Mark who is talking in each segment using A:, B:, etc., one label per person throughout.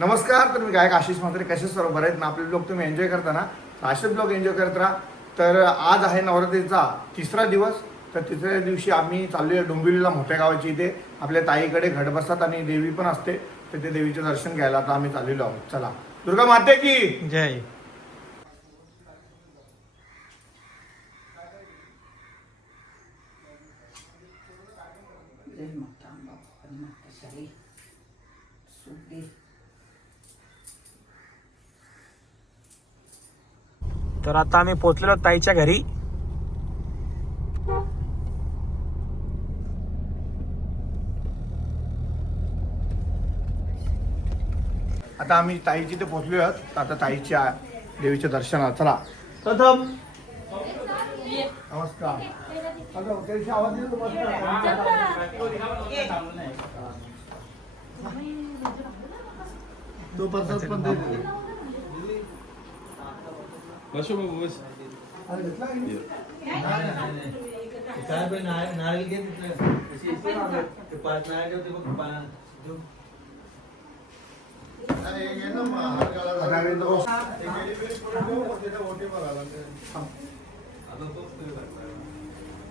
A: नमस्कार तर मी गायक आशिष म्हात्रे. कसे सर्व बरे आहेत? ना आपले ब्लॉग तुम्ही एन्जॉय करता ना? तर असेच ब्लॉग एन्जॉय करत राहा. तर आज आहे नवरात्रीचा तिसरा दिवस. तर तिसऱ्या दिवशी आम्ही चाललो आहे डोंबिवलीला मोठ्या गावाची इथे. आपल्या ताईकडे घट बसतात आणि देवी पण असते. तर ते देवीचे दर्शन घ्यायला आता आम्ही चाललेलो आहोत. चला. दुर्गा माते की!
B: जय.
C: जय माता
B: तर आता आम्ही पोहोचलेलो ताईच्या घरी.
A: आता आम्ही ताईची ते पोहोचलो आहोत आता ताईच्या देवीच्या दर्शनाला चला. प्रथम नमस्कार. तो प्रसाद पण दे दे.
D: बसो बाबू बस
A: नाही?
E: नारळ घे तिथलं ते पाच नारळ ठेव ते बघ पा- ठेव.
A: अरे हे घे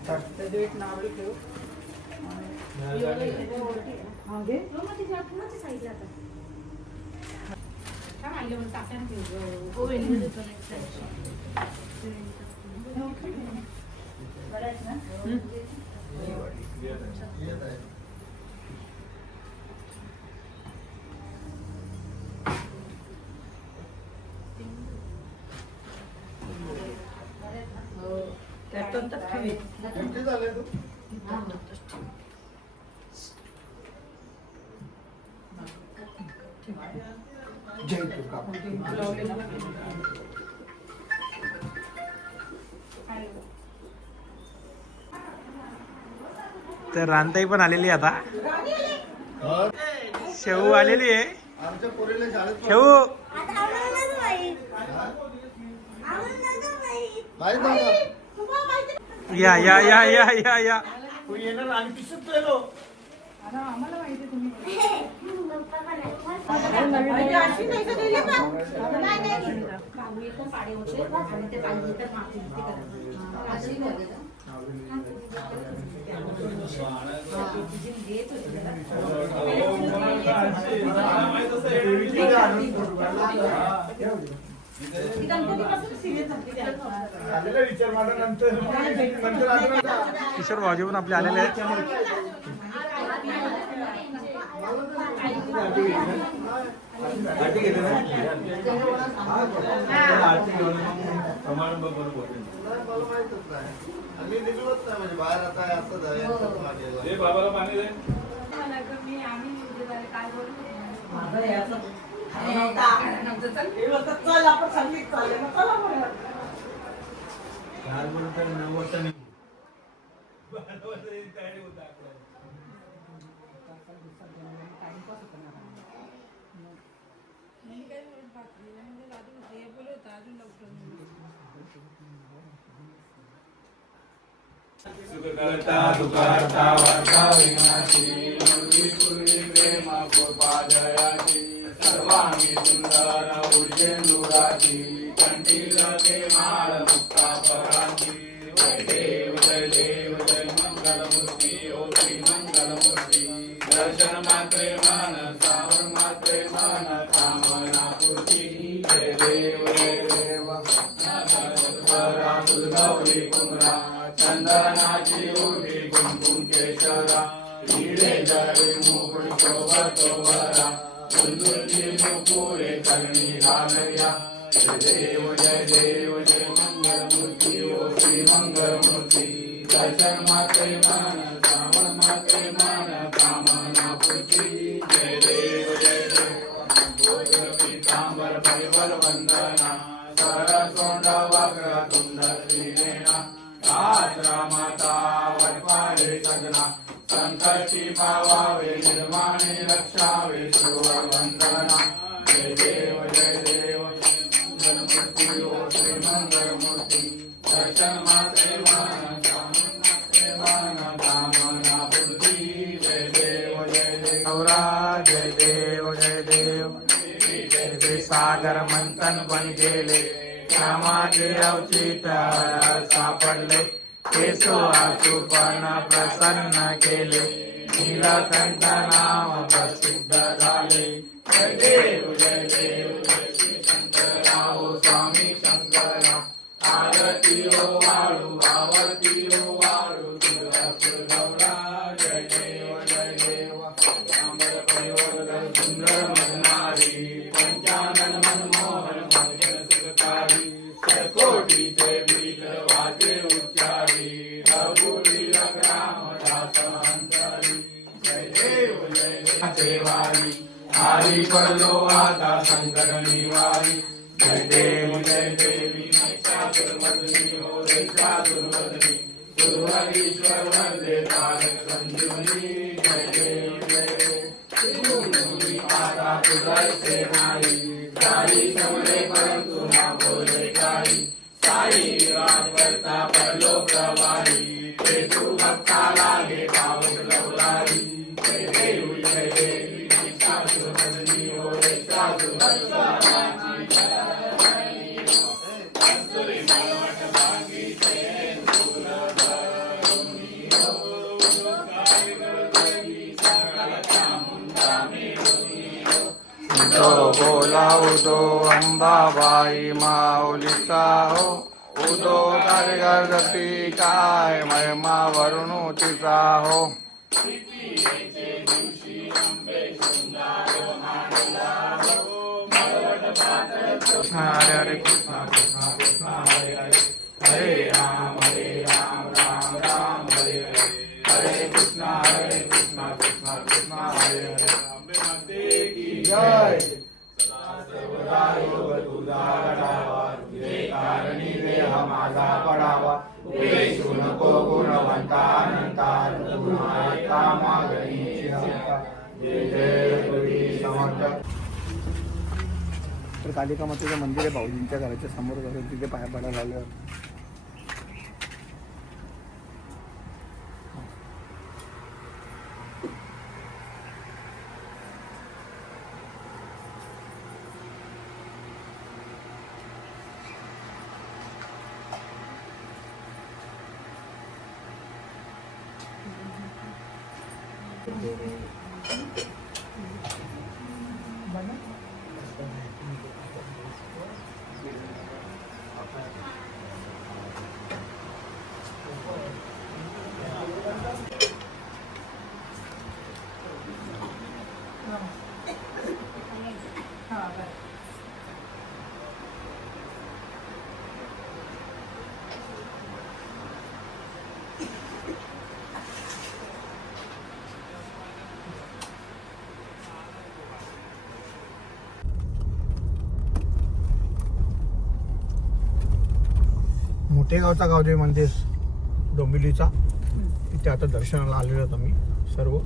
E: आता
C: एक नारळ ठेव त्यात तर ठेवी
A: झाले तू? जय दुर्गा
C: लावले ना
B: तर रानताई पण आलेली आहे आता. शेऊ आलेली आहे.
A: नव्हतं.
B: या या या या या या.
A: तू येणार आम्ही
B: किशोर वाजवून आपले आलेले आहेत
E: आरती घेते ना? त्याला आरती घेऊन मग प्रमाण बघ बरोबर होते.
A: मला माहितच नाही. आणि मी निघलोच नाही म्हणजे बाहेर आता असं झालं. मागे.
D: दे बाबाला पाणी दे
C: माझं याचं हे बोलतात, चल आपण सांगितलं चालेल मग चला म्हणून.
E: चार बोलून तर नऊ वाजता निघू. बारा वाजता येईल, तयारी होतं आपल्याला.
D: सुखकर्ता दुःखहर्ता वर्ता विनाशी मूर्ती प्रेम सर्वांगी सुंदर उर्जेंदुराची कंठील ते माळ मुक्ता पराची जय कुमरा चंदनाची उठी कुंकुम केशरा हिरे जरी मुकुट शोभतो बरा कुंदुरची मुकुरे करणी घालया जय देव जय देव जय मंगलमूर्ती ओ श्री मंगलमूर्ती दर्शन माते मन वरपाळे सगना पावावे निर्माणे रक्षावे सर्व जय देव जय देव. जय ओ श्री दर्शन मात्रे बुद्धी जय देव जय देव.
B: गौरा जय देव जय देव
D: सागर मंथन बन गेले त्यामागे अवचित सापडले. केसो आसुपण प्रसन्न केले. नीलकंठ नाम प्रसिद्ध झाले. जय देव जय देव जय श्री शंकराओ स्वामी शंकरा आरती जय वारी. हरी पल्लो आता संकट निवारी. जय देव जय देवी महिषासुरमर्दिनी हो महिषासुरमर्दिनी सुरवरीश्वर वंदे तारक संजीवनी जय देव जय देव आता तुझे नारी साई समले परंतु ना बोले काही. साई राजकर्ता पडलो प्रवाही ते तू भक्ता लागे पावस बोला उदो अंबाबाई माऊलीचा हो उदो कार्यगती काय महिमा वरुण तिचा हो कृष्ण हरे हरे कृष्ण कृष्ण कृष्ण हरे हरे हरे राम हरे राम राम राम हरे हरे हरे कृष्ण हरे कृष्ण कृष्ण कृष्ण हरे हरे अम्बे की जय। सदा सर्वदा योग तुझा कारणी देह माझा पडावा उपदेशू नको गुणवंता अनंता गुणायता मागणी जय जय तुझी समर्थ।
A: तर कालिका मातेचं मंदिर आहे भाऊजींच्या घराच्या समोर घरून तिथे पाया पडायला आलो Thank you. मोठेगावचा गावदेवी मंदिर डोंबिवलीचा तिथे आता दर्शनाला आलेलो आहोत आम्ही सर्व.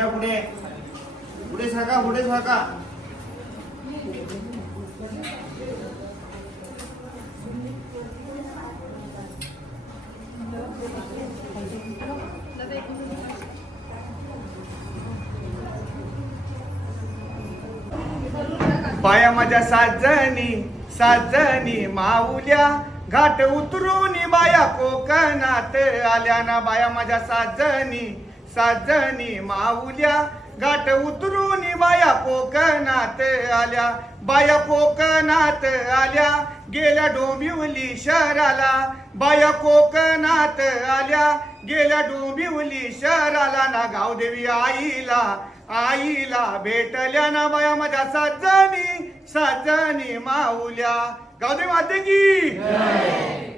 F: या पुढे. पुढे साका पुढे साका
A: पाया माझ्या सात साजनी माऊल्या. घाट उतरून बाया कोकणात आल्या ना बाया माझ्या साजनी साजनी माऊल्या घाट उतरून बाया कोकणात आल्या. बाया कोकणात आल्या गेल्या डोंबिवली शहराला. बाया कोकणात आल्या गेल्या डोंबिवली शहराला. ना गावदेवी आईला आईला भेटल्या ना बाया माझ्या साजनी साजनी माऊल्या. गावदेवी माते की?